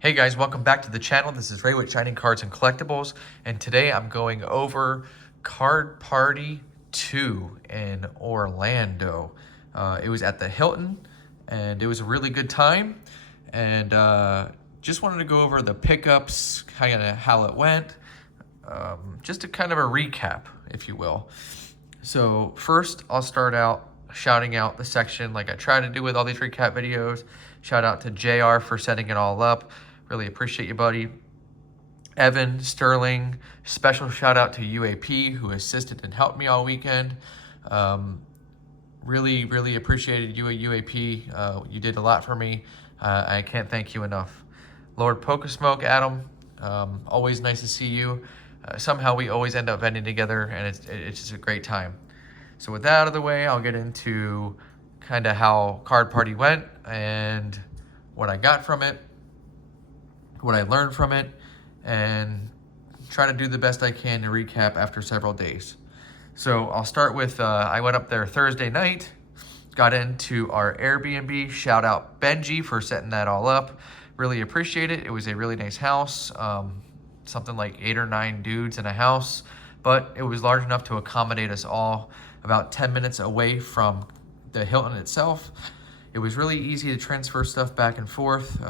Hey guys, welcome back to the channel. This is Ray with Shining Cards and Collectibles, and today I'm going over Card Party 2 in Orlando. It was at the Hilton, and it was a really good time, and just wanted to go over the pickups, kind of how it went, just a kind of a recap, if you will. So first, I'll start out shouting out the section like I try to do with all these recap videos. Shout out to JR for setting it all up. Really appreciate you, buddy. Evan, Sterling, special shout out to UAP who assisted and helped me all weekend. Really appreciated you at UAP. You did a lot for me. I can't thank you enough. Lord Pokesmoke, Adam, always nice to see you. Somehow we always end up vending together, and it's just a great time. So with that out of the way, I'll get into kind of how Card Party went and what I got from it, what I learned from it, and try to do the best I can to recap after several days. So I'll start with, I went up there Thursday night, got into our Airbnb. Shout out Benji for setting that all up. Really appreciate it. It was a really nice house, something like 8 or 9 dudes in a house, but it was large enough to accommodate us all, about 10 minutes away from the Hilton itself. It was really easy to transfer stuff back and forth.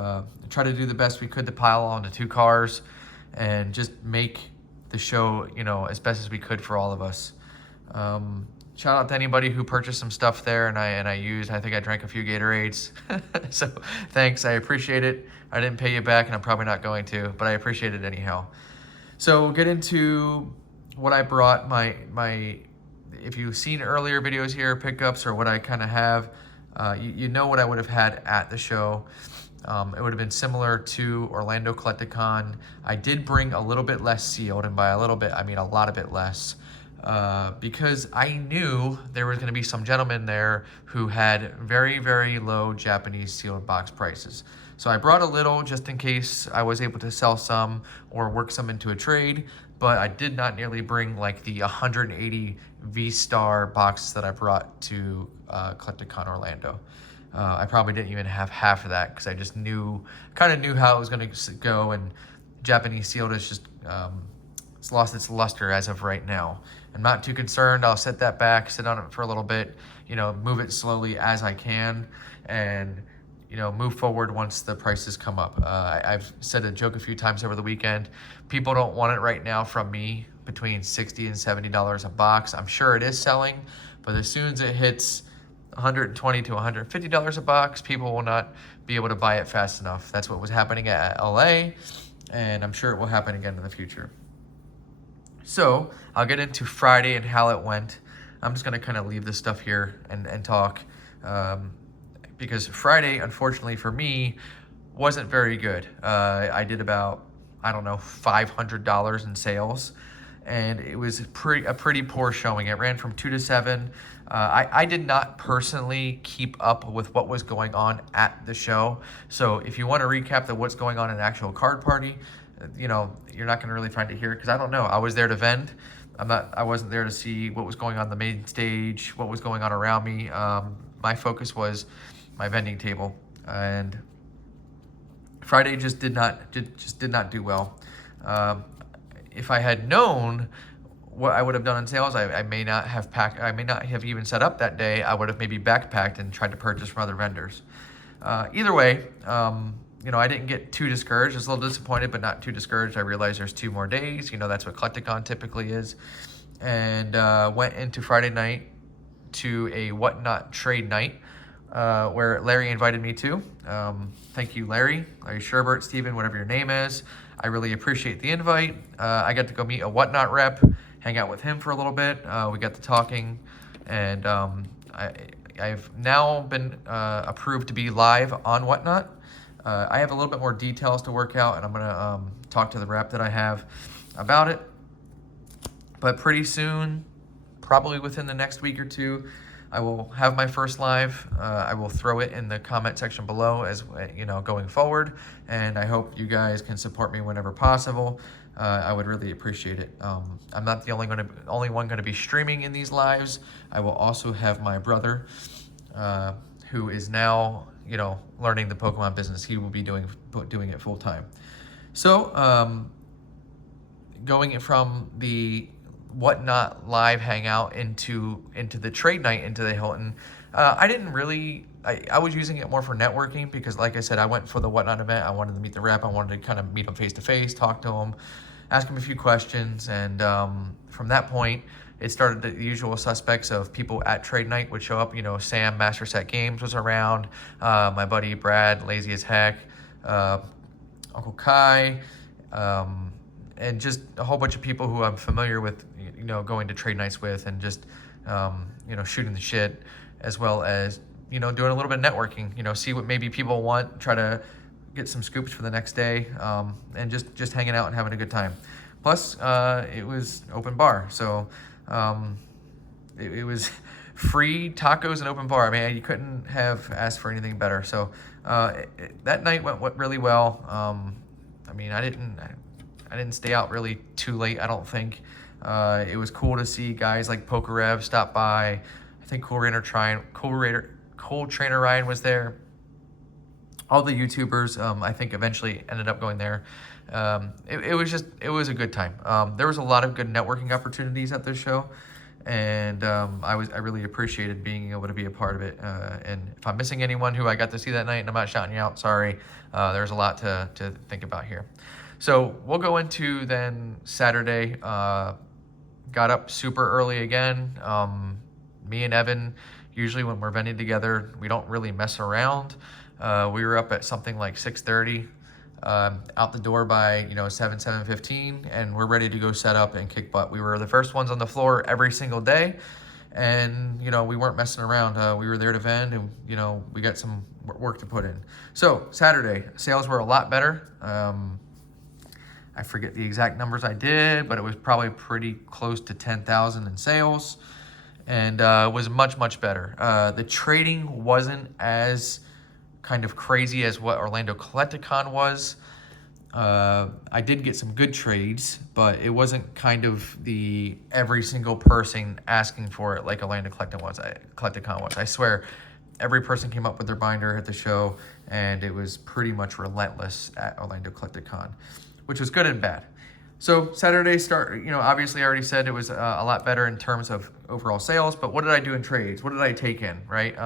Try to do the best we could to pile onto 2 cars and just make the show, as best as we could for all of us. Shout out to anybody who purchased some stuff there, and I think I drank a few Gatorades. So thanks, I appreciate it. I didn't pay you back, and I'm probably not going to, but I appreciate it anyhow. So we'll get into what I brought. If you've seen earlier videos here, pickups, or what I kind of have, you know what I would have had at the show. It would have been similar to Orlando Collecticon. I did bring a little bit less sealed, and by a little bit, I mean a lot of it less, because I knew there was going to be some gentlemen there who had very low Japanese sealed box prices. So I brought a little just in case I was able to sell some or work some into a trade, but I did not nearly bring like the 180 V-Star boxes that I brought to Collecticon Orlando. I probably didn't even have half of that because I just kind of knew how it was going to go, and Japanese sealed is just, it's lost its luster as of right now. I'm not too concerned. I'll set that back, sit on it for a little bit, move it slowly as I can, and move forward once the prices come up. I've said a joke a few times over the weekend. People don't want it right now from me between $60 and $70 a box. I'm sure it is selling, but as soon as it hits $120 to $150 a box, people will not be able to buy it fast enough. That's what was happening at LA, and I'm sure it will happen again in the future. So I'll get into Friday and how it went. I'm just gonna kind of leave this stuff here and talk, because Friday, unfortunately for me, wasn't very good. I did about, $500 in sales, and it was a pretty poor showing. It ran from 2 to 7. I did not personally keep up with what was going on at the show. So if you want to recap what's going on in actual Card Party, you're not going to really find it here because I don't know. I was there to vend. I wasn't there to see what was going on the main stage, what was going on around me. My focus was my vending table, and Friday just did not do well. If I had known what I would have done in sales, I may not have even set up that day. I would have maybe backpacked and tried to purchase from other vendors. Either way, I didn't get too discouraged. I was a little disappointed, but not too discouraged. I realized there's 2 more days. That's what Collecticon typically is. And went into Friday night to a Whatnot trade night, where Larry invited me to. Thank you, Larry Sherbert, Steven, whatever your name is. I really appreciate the invite. I got to go meet a Whatnot rep, hang out with him for a little bit. We got to talking, and I've now been approved to be live on Whatnot. I have a little bit more details to work out, and I'm gonna talk to the rep that I have about it. But pretty soon, probably within the next week or 2, I will have my first live. I will throw it in the comment section below as going forward, and I hope you guys can support me whenever possible. I would really appreciate it. I'm not the only one going to be streaming in these lives. I will also have my brother, who is now learning the Pokemon business. He will be doing it full time. So going from the Whatnot live hangout into the trade night into the Hilton, I was using it more for networking because, like I said, I went for the Whatnot event. I wanted to meet the rep. I wanted to kind of meet him face to face, talk to him, ask him a few questions, and from that point, it started the usual suspects of people at trade night would show up. Sam, Master Set Games was around, my buddy Brad, Lazy as Heck, Uncle Kai, and just a whole bunch of people who I'm familiar with, going to trade nights with, and just, shooting the shit, as well as, doing a little bit of networking, see what maybe people want, try to get some scoops for the next day, and just hanging out and having a good time. Plus, it was open bar, so it was free tacos and open bar. I mean, you couldn't have asked for anything better. So that night went really well. I mean, I didn't stay out really too late, I don't think. It was cool to see guys like Pokerev stop by. I think Cool Trainer Ryan was there. All the YouTubers, I think, eventually ended up going there. It was a good time. There was a lot of good networking opportunities at this show, and I really appreciated being able to be a part of it. And if I'm missing anyone who I got to see that night and I'm not shouting you out, sorry. There's a lot to think about here. So we'll go into then Saturday. Got up super early again. Me and Evan, usually when we're vending together, we don't really mess around. We were up at something like 6:30, out the door by 7:15, and we're ready to go set up and kick butt. We were the first ones on the floor every single day, and we weren't messing around. We were there to vend, and we got some work to put in. So Saturday, sales were a lot better. I forget the exact numbers I did, but it was probably pretty close to 10,000 in sales, and was much better. The trading wasn't as kind of crazy as what Orlando Collecticon was. I did get some good trades, but it wasn't kind of the every single person asking for it like Orlando Collecticon was. I swear, every person came up with their binder at the show, and it was pretty much relentless at Orlando Collecticon, which was good and bad. So Saturday obviously I already said it was a lot better in terms of overall sales, but what did I do in trades? What did I take in, right?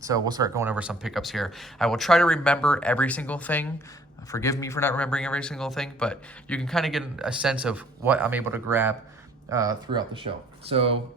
So we'll start going over some pickups here. I will try to remember every single thing. Forgive me for not remembering every single thing, but you can kind of get a sense of what I'm able to grab throughout the show. So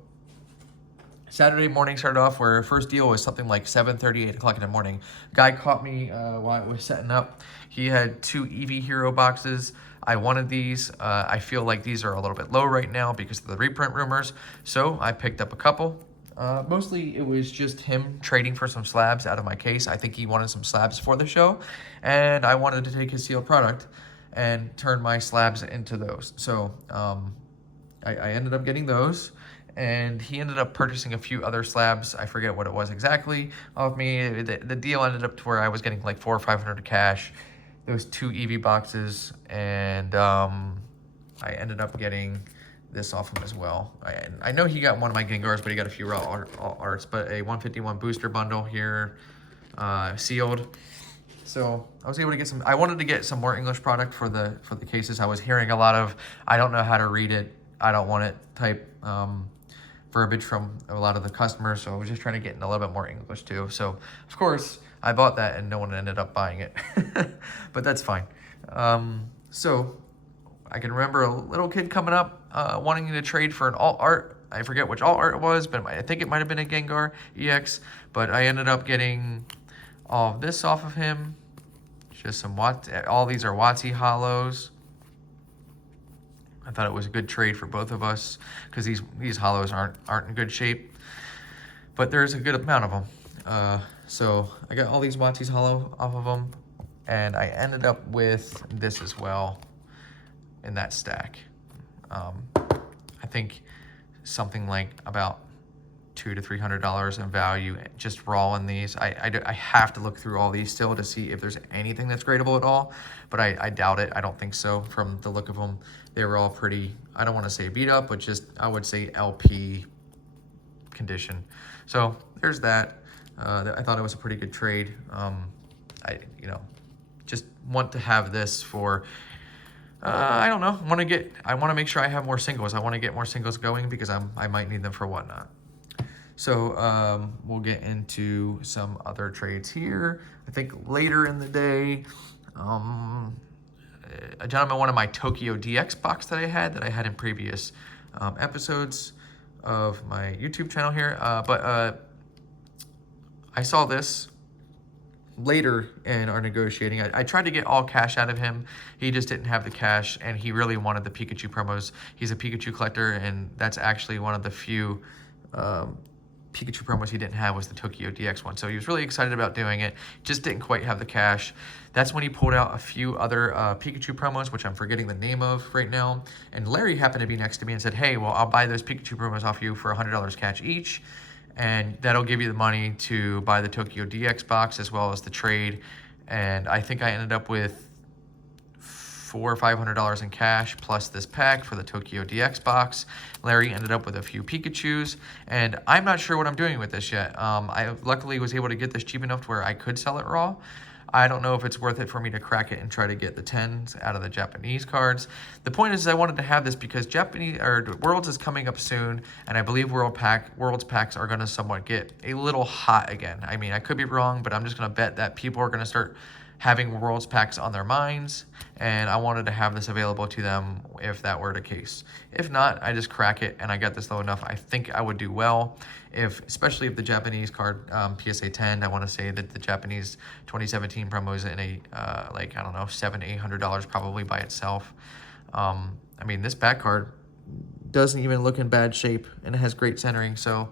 Saturday morning started off where first deal was something like 7:30, 8 o'clock in the morning. Guy caught me while I was setting up. He had 2 EV Hero boxes. I wanted these. I feel like these are a little bit low right now because of the reprint rumors. So I picked up a couple. Mostly it was just him trading for some slabs out of my case. I think he wanted some slabs for the show, and I wanted to take his sealed product and turn my slabs into those. So I ended up getting those, and he ended up purchasing a few other slabs. I forget what it was exactly of me. The deal ended up to where I was getting like $400 or $500 cash, those 2 EV boxes, and I ended up getting this off him as well. I know he got one of my Gengars, but he got a few raw arts, but a 151 booster bundle here, sealed. So I was able to get some. I wanted to get some more English product for the cases. I was hearing a lot of, I don't know how to read it, I don't want it type verbiage from a lot of the customers. So I was just trying to get in a little bit more English too. So of course I bought that, and no one ended up buying it, but that's fine. So I can remember a little kid coming up wanting to trade for an alt art. I forget which alt art it was, but I think it might have been a Gengar EX, but I ended up getting all of this off of him. Just some all these are WotC hollows. I thought it was a good trade for both of us because these hollows aren't in good shape, but there's a good amount of them. So I got all these WotC's hollow off of them, and I ended up with this as well in that stack. I think something like about $200 to $300 in value just raw in these. I have to look through all these still to see if there's anything that's gradable at all, but I doubt it. I don't think so from the look of them. They were all pretty, I don't want to say beat up, but just, I would say LP condition. So there's that. I thought it was a pretty good trade. just want to have this for, I don't know, I want to make sure I have more singles. I want to get more singles going because I might need them for whatnot. So we'll get into some other trades here. I think later in the day, a gentleman wanted my Tokyo DX box that I had in previous episodes of my YouTube channel here. But I saw this later in our negotiating. I tried to get all cash out of him. He just didn't have the cash, and he really wanted the Pikachu promos. He's a Pikachu collector, and that's actually one of the few Pikachu promos he didn't have was the Tokyo DX one. So he was really excited about doing it, just didn't quite have the cash. That's when he pulled out a few other Pikachu promos, which I'm forgetting the name of right now. And Larry happened to be next to me and said, hey, well, I'll buy those Pikachu promos off you for $100 cash each. And that'll give you the money to buy the Tokyo DX box as well as the trade. And I think I ended up with $400 or $500 in cash plus this pack for the Tokyo DX box. Larry ended up with a few Pikachus, and I'm not sure what I'm doing with this yet. I luckily was able to get this cheap enough to where I could sell it raw. I don't know if it's worth it for me to crack it and try to get the 10s out of the Japanese cards. The point is I wanted to have this because Worlds is coming up soon, and I believe Worlds packs are going to somewhat get a little hot again. I mean, I could be wrong, but I'm just going to bet that people are going to start having Worlds packs on their minds, and I wanted to have this available to them if that were the case. If not, I just crack it, and I got this low enough. I think I would do well, especially if the Japanese card, PSA 10, I want to say that the Japanese 2017 promo is in a, I don't know, $700, $800 probably by itself. I mean, this back card doesn't even look in bad shape, and it has great centering, so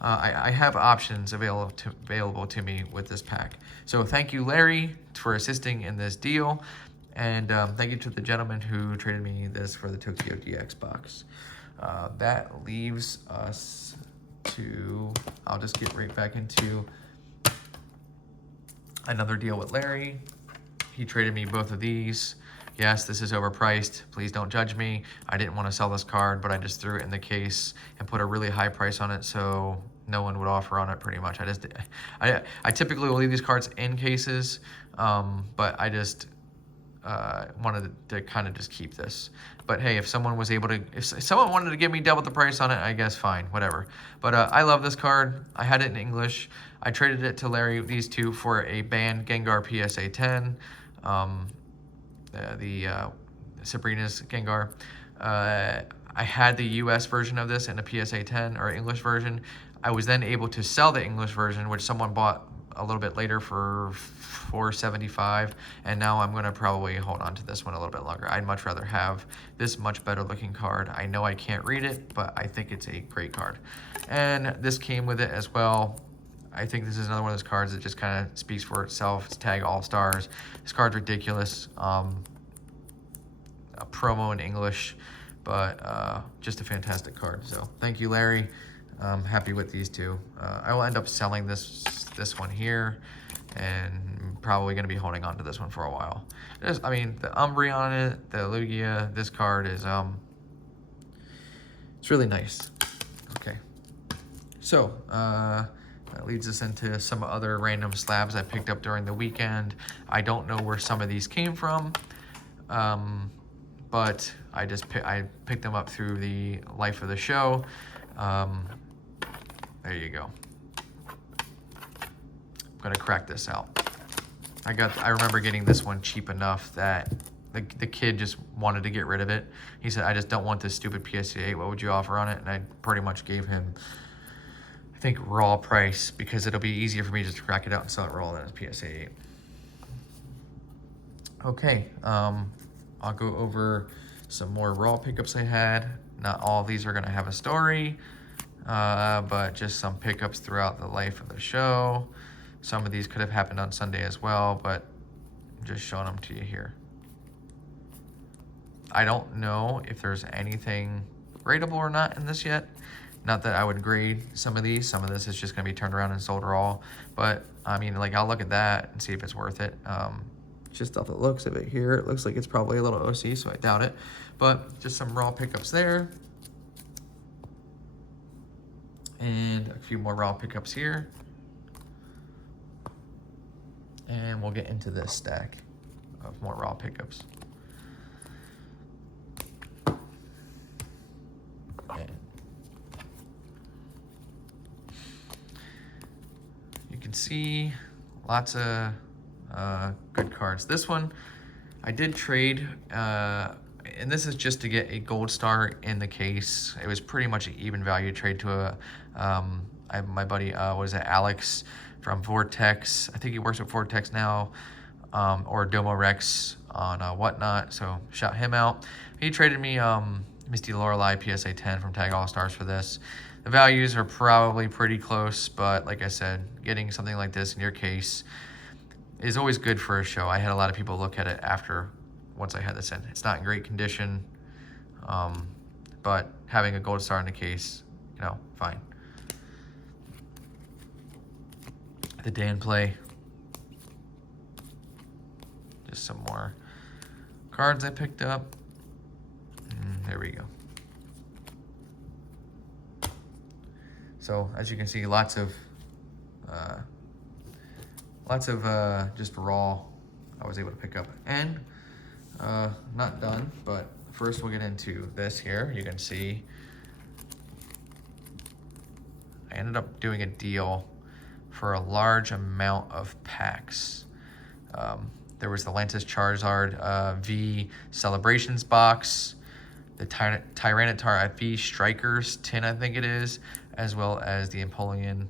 I have options available to me with this pack. So thank you, Larry, for assisting in this deal. And thank you to the gentleman who traded me this for the Tokyo DX box. That leaves us to, I'll just get right back into another deal with Larry. He traded me both of these. Yes, this is overpriced. Please don't judge me. I didn't want to sell this card, but I just threw it in the case and put a really high price on it so no one would offer on it pretty much. I typically will leave these cards in cases, but I just wanted to kind of just keep this. But hey, if someone wanted to give me double the price on it, I guess fine, whatever. But I love this card. I had it in English. I traded it to Larry, these two, for a banned Gengar PSA 10. The Sabrina's Gengar. I had the US version of this in a PSA 10 or English version. I was then able to sell the English version, which someone bought a little bit later for $4.75, and now I'm going to probably hold on to this one a little bit longer. I'd much rather have this much better looking card. I know I can't read it, but I think it's a great card. And this came with it as well. I think this is another one of those cards that just kind of speaks for itself. It's Tag All-Stars. This card's ridiculous. A promo in English, but just a fantastic card. So thank you, Larry. I'm happy with these two. I will end up selling this one here, and probably going to be holding on to this one for a while. I mean, the Umbreon on it, the Lugia, this card is it's really nice. Okay, so that leads us into some other random slabs I picked up during the weekend. I don't know where some of these came from, but I picked them up through the life of the show. There you go. I'm gonna crack this out. I remember getting this one cheap enough that the kid just wanted to get rid of it. He said, I just don't want this stupid PSA 8. What would you offer on it? And I pretty much gave him, I think, raw price, because it'll be easier for me just to crack it out and sell it raw than a PSA 8. Okay, I'll go over some more raw pickups I had. Not all of these are gonna have a story, but just some pickups throughout the life of the show. Some of these could have happened on Sunday as well, but I'm just showing them to you here. I don't know if there's anything gradable or not in this yet. Not that I would grade some of these. Some of this is just gonna be turned around and sold raw. But I mean, like, I'll look at that and see if it's worth it. Just off the looks of it here, it looks like it's probably a little OC, so I doubt it. But just some raw pickups there. And a few more raw pickups here. And we'll get into this stack of more raw pickups. And you can see lots of good cards. This one I did trade, and this is just to get a gold star in the case. It was pretty much an even value trade to my buddy, what is it, Alex from Vortex. I think he works at Vortex now, or Domo Rex on Whatnot. So shout him out. He traded me Misty Lorelei PSA 10 from Tag All Stars for this. The values are probably pretty close, but like I said, getting something like this in your case is always good for a show. I had a lot of people look at it after, once I had this in. It's not in great condition, but having a gold star in the case, you know, fine. The Dan play. Just some more cards I picked up. There we go. So as you can see, lots of just raw I was able to pick up. And not done, but first we'll get into this here. You can see I ended up doing a deal for a large amount of packs. There was the Lantis Charizard V Celebrations box, the Tyranitar V Strikers tin, I think it is, as well as the Empoleon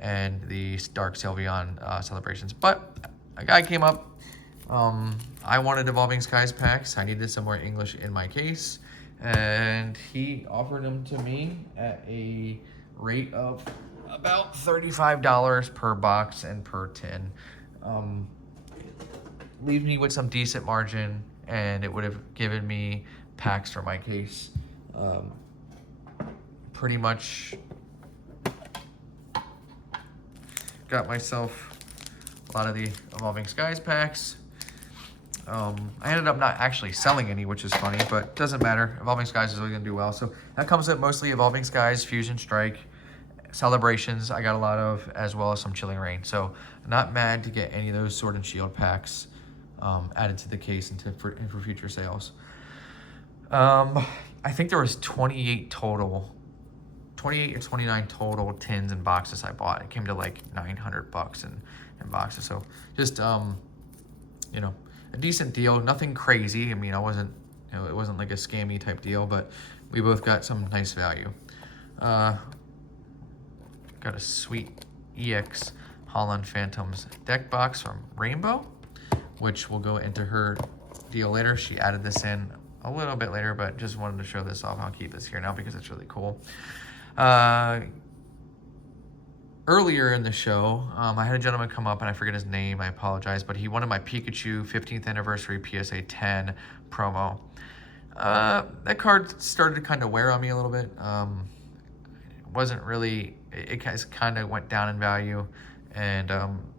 and the Dark Sylveon Celebrations. But a guy came up. I wanted Evolving Skies packs. I needed some more English in my case, and he offered them to me at a rate of about $35 per box and per tin. Leave me with some decent margin, and it would have given me packs for my case. Pretty much got myself a lot of the Evolving Skies packs. I ended up not actually selling any, which is funny, but doesn't matter. Evolving Skies is always going to do well. So that comes with mostly Evolving Skies, Fusion Strike, Celebrations I got a lot of, as well as some Chilling Reign. So not mad to get any of those Sword and Shield packs added to the case and for future sales. I think there was 28 or 29 total tins and boxes I bought. It came to like $900 in boxes. So just, you know, a decent deal, nothing crazy. I mean, it wasn't like a scammy type deal, but we both got some nice value. Got a sweet EX Holland Phantoms deck box from Rainbow, which will go into her deal later. She added this in a little bit later, but just wanted to show this off. I'll keep this here now because it's really cool. Earlier in the show, I had a gentleman come up, and I forget his name, I apologize, but he wanted my Pikachu 15th anniversary PSA 10 promo. That card started to kind of wear on me a little bit. Wasn't really, it kind of went down in value, and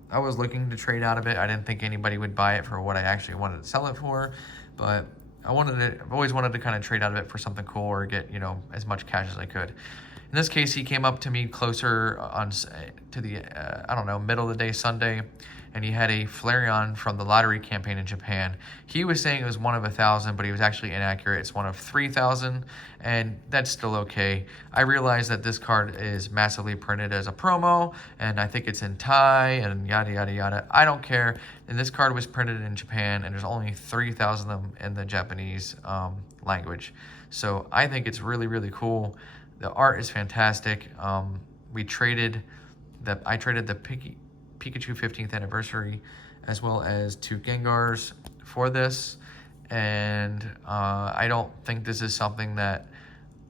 I was looking to trade out of it. I didn't think anybody would buy it for what I actually wanted to sell it for, but I've always wanted to kind of trade out of it for something cool or get, you know, as much cash as I could. In this case, he came up to me closer to the, I don't know, middle of the day Sunday, and he had a Flareon from the lottery campaign in Japan. He was saying it was 1 of 1,000, but he was actually inaccurate. It's 1 of 3,000, and that's still okay. I realized that this card is massively printed as a promo, and I think it's in Thai, and yada, yada, yada. I don't care. And this card was printed in Japan, and there's only 3,000 of them in the Japanese language. So I think it's really, really cool. The art is fantastic. I traded the Pikachu 15th anniversary as well as 2 Gengars for this, and I don't think this is something that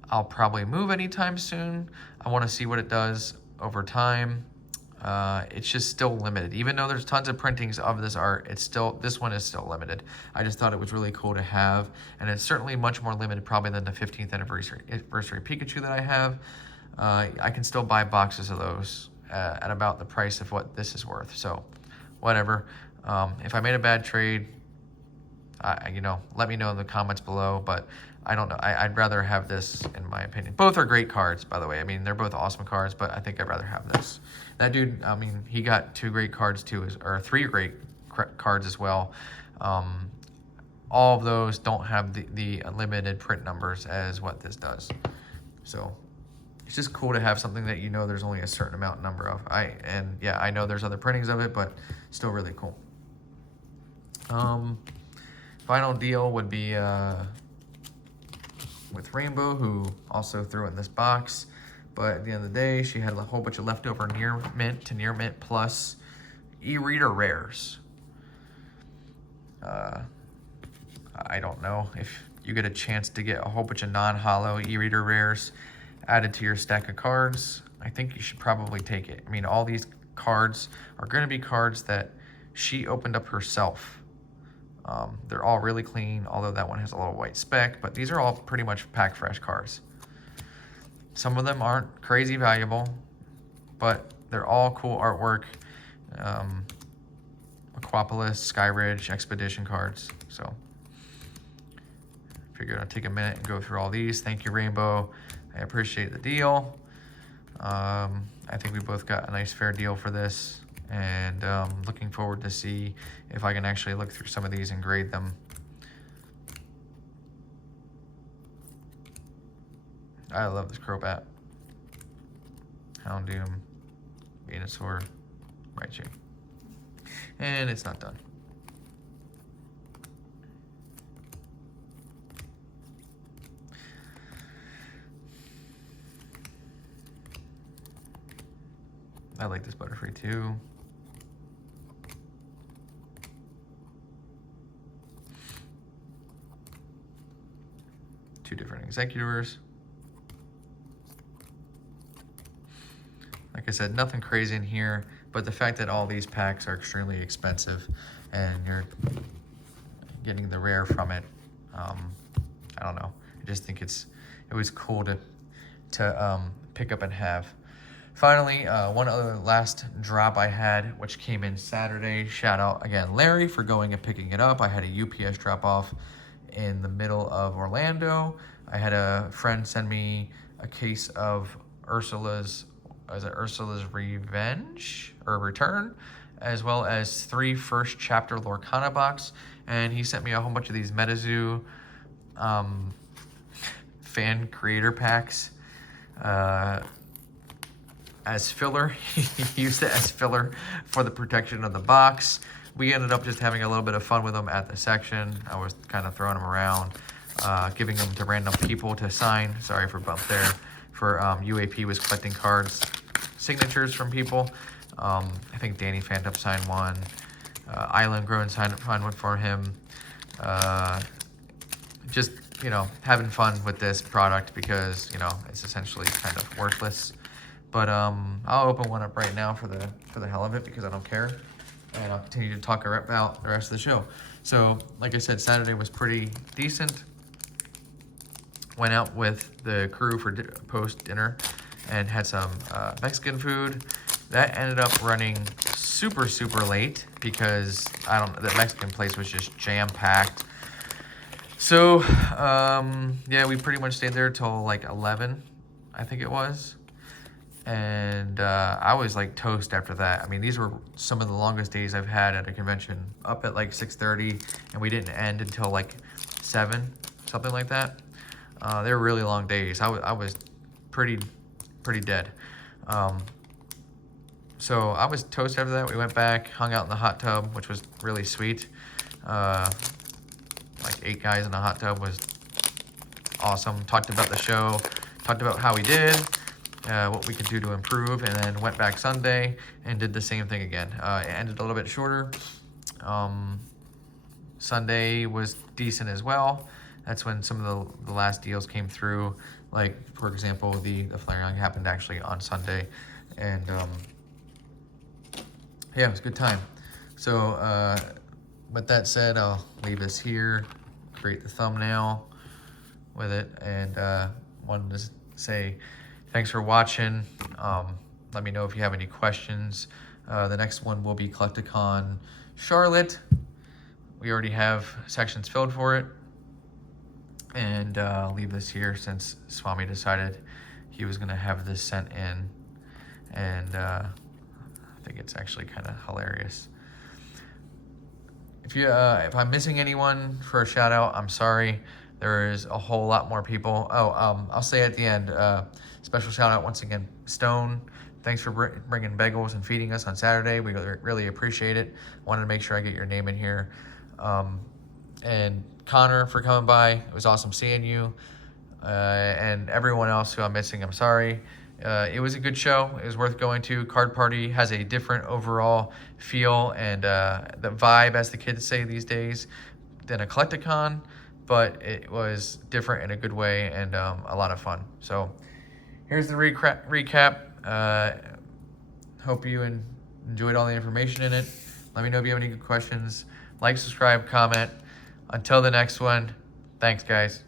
I'll probably move anytime soon. I want to see what it does over time. It's just still limited. Even though there's tons of printings of this art, this one is still limited. I just thought it was really cool to have, and it's certainly much more limited probably than the 15th anniversary Pikachu that I have. I can still buy boxes of those at about the price of what this is worth. So whatever. If I made a bad trade, let me know in the comments below. But I don't know. I'd rather have this, in my opinion. Both are great cards, by the way. I mean, they're both awesome cards, but I think I'd rather have this. That dude, I mean, he got 2 great cards too, or 3 great cards as well. All of those don't have the limited print numbers as what this does. So it's just cool to have something that there's only a certain amount number of. I know there's other printings of it, but still really cool. Final deal would be with Rainbow, who also threw it in this box. But at the end of the day, she had a whole bunch of leftover near mint to near mint plus e-reader rares. I don't know if you get a chance to get a whole bunch of non-holo e-reader rares added to your stack of cards. I think you should probably take it. I mean, all these cards are going to be cards that she opened up herself. They're all really clean, although that one has a little white speck, but these are all pretty much pack fresh cards. Some of them aren't crazy valuable, but they're all cool artwork. Aquapolis, Skyridge, Expedition cards. So figured I'd take a minute and go through all these. Thank you, Rainbow. I appreciate the deal. I think we both got a nice fair deal for this, and looking forward to see if I can actually look through some of these and grade them. I love this Crobat, Houndoom, Venusaur, Raichu. And it's not done. I like this Butterfree too. Two different Executors. Like I said, nothing crazy in here, but the fact that all these packs are extremely expensive and you're getting the rare from it, I don't know. I just think it was cool to pick up and have. Finally, one other last drop I had, which came in Saturday. Shout out again, Larry, for going and picking it up. I had a UPS drop off in the middle of Orlando. I had a friend send me a case of Ursula's Revenge or Return, as well as 3 first chapter Lorcana box, and he sent me a whole bunch of these MetaZoo fan creator packs as filler. He used it as filler for the protection of the box. We ended up just having a little bit of fun with them at the section. I was kind of throwing them around, giving them to random people to sign. Sorry for bump there. For UAP was collecting cards, signatures from people. I think Danny Phantom signed one. Island Grown signed one for him. Just, having fun with this product because, it's essentially kind of worthless. But I'll open one up right now for the hell of it because I don't care. And I'll continue to talk about the rest of the show. So, like I said, Saturday was pretty decent. Went out with the crew for post-dinner and had some Mexican food. That ended up running super, super late because, the Mexican place was just jam-packed. So, yeah, we pretty much stayed there till like 11, I think it was. And I was like toast after that. I mean, these were some of the longest days I've had at a convention. Up at like 6:30, and we didn't end until like 7, something like that. They were really long days. I was pretty dead. So I was toast after that. We went back, hung out in the hot tub, which was really sweet. Like 8 guys in a hot tub was awesome. Talked about the show, talked about how we did, what we could do to improve, and then went back Sunday and did the same thing again. It ended a little bit shorter. Sunday was decent as well. That's when some of the last deals came through. Like, for example, the Flareon happened actually on Sunday. And, yeah, it was a good time. So, with that said, I'll leave this here, create the thumbnail with it, and wanted to say thanks for watching. Let me know if you have any questions. The next one will be Collecticon Charlotte. we already have sections filled for it. And I'll leave this here since Swami decided he was going to have this sent in. And I think it's actually kind of hilarious. If I'm missing anyone for a shout out, I'm sorry. There is a whole lot more people. I'll say at the end, special shout out once again, Stone. Thanks for bringing bagels and feeding us on Saturday. We really appreciate it. Wanted to make sure I get your name in here. And Connor for coming by. It was awesome seeing you. And everyone else who I'm missing, I'm sorry. It was a good show. It was worth going to. Card Party has a different overall feel and the vibe, as the kids say these days, than Eclecticon, but it was different in a good way and a lot of fun. So here's the recap. Hope you enjoyed all the information in it. Let me know if you have any good questions. Like, subscribe, comment. Until the next one, thanks, guys.